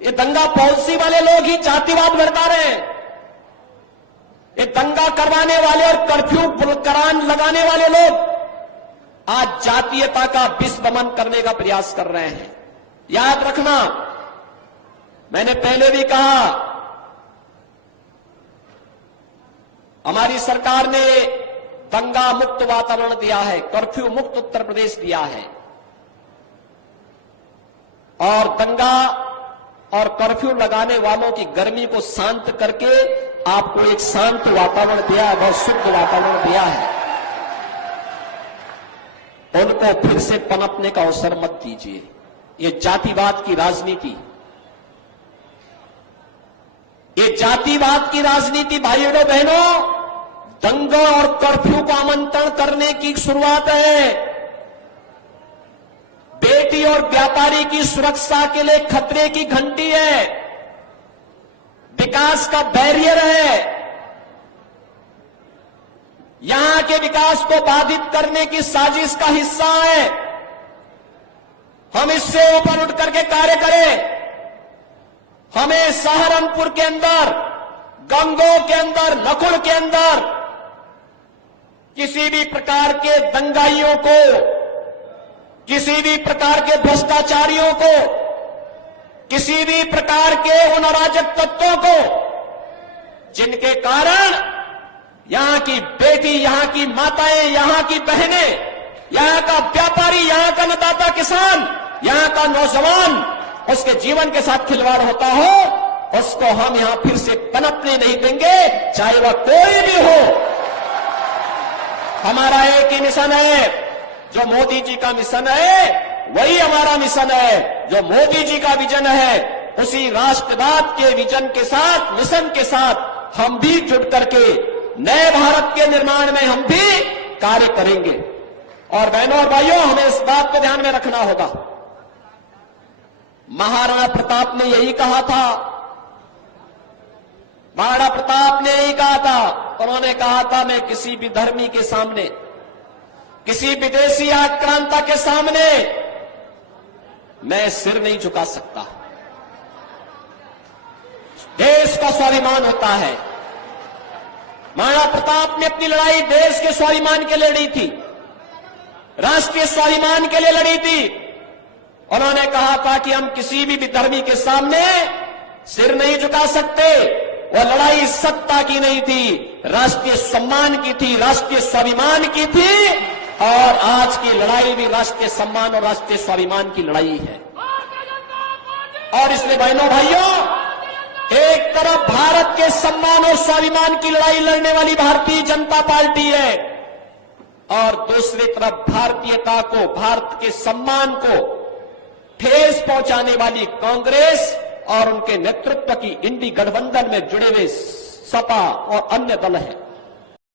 ये दंगा पॉलिसी वाले लोग ही जातिवाद भड़का रहे हैं। ये दंगा करवाने वाले और कर्फ्यू करान लगाने वाले लोग आज जातीयता का विस्मरण करने का प्रयास कर रहे हैं। याद रखना, मैंने पहले भी कहा, हमारी सरकार ने दंगा मुक्त वातावरण दिया है, कर्फ्यू मुक्त उत्तर प्रदेश दिया है और दंगा और कर्फ्यू लगाने वालों की गर्मी को शांत करके आपको एक शांत वातावरण दिया है, बहुत शुद्ध वातावरण दिया है। उनको फिर से पनपने का अवसर मत दीजिए। ये जातिवाद की राजनीति, ये जातिवाद की राजनीति भाइयों बहनों, दंगा और कर्फ्यू को आमंत्रण करने की शुरुआत है। बेटी और व्यापारी की सुरक्षा के लिए खतरे की घंटी है, विकास का बैरियर है। यहां के विकास को बाधित करने की साजिश का हिस्सा है। हम इससे ऊपर उठ करके कार्य करें। हमें सहारनपुर के अंदर, गंगोह के अंदर, नकुल के अंदर किसी भी प्रकार के दंगाइयों को, किसी भी प्रकार के भ्रष्टाचारियों को, किसी भी प्रकार के उन अराजक तत्वों को जिनके कारण यहां की बेटी, यहां की माताएं, यहां की बहनें, यहां का व्यापारी, यहां का अन्नदाता किसान, यहां का नौजवान उसके जीवन के साथ खिलवाड़ होता हो, उसको हम यहां फिर से पनपने नहीं देंगे, चाहे वह कोई भी हो। हमारा एक ही मिशन है, जो मोदी जी का मिशन है वही हमारा मिशन है। जो मोदी जी का विजन है उसी राष्ट्रवाद के विजन के साथ, मिशन के साथ हम भी जुड़ करके नए भारत के निर्माण में हम भी कार्य करेंगे। और बहनों और भाइयों, हमें इस बात को ध्यान में रखना होगा, महाराणा प्रताप ने यही कहा था, महाराणा प्रताप ने यही कहा था। उन्होंने कहा था, मैं किसी भी धर्मी के सामने, किसी विदेशी आक्रांता के सामने मैं सिर नहीं झुका सकता। देश का स्वाभिमान होता है। महाराणा प्रताप ने अपनी लड़ाई देश के स्वाभिमान के लिए लड़ी थी, राष्ट्रीय स्वाभिमान के लिए लड़ी थी। उन्होंने कहा था कि हम किसी भी विधर्मी के सामने सिर नहीं झुका सकते। वह लड़ाई सत्ता की नहीं थी, राष्ट्रीय सम्मान की थी, राष्ट्रीय स्वाभिमान की थी। और आज की लड़ाई भी राष्ट्रीय सम्मान और राष्ट्रीय स्वाभिमान की लड़ाई है। और इसलिए बहनों भाइयों, एक तरफ भारत के सम्मान और स्वाभिमान की लड़ाई लड़ने वाली भारतीय जनता पार्टी है और दूसरी तरफ भारतीयता को, भारत के सम्मान को ठेस पहुंचाने वाली कांग्रेस और उनके नेतृत्व की इंडी गठबंधन में जुड़े हुए सपा और अन्य दल हैं।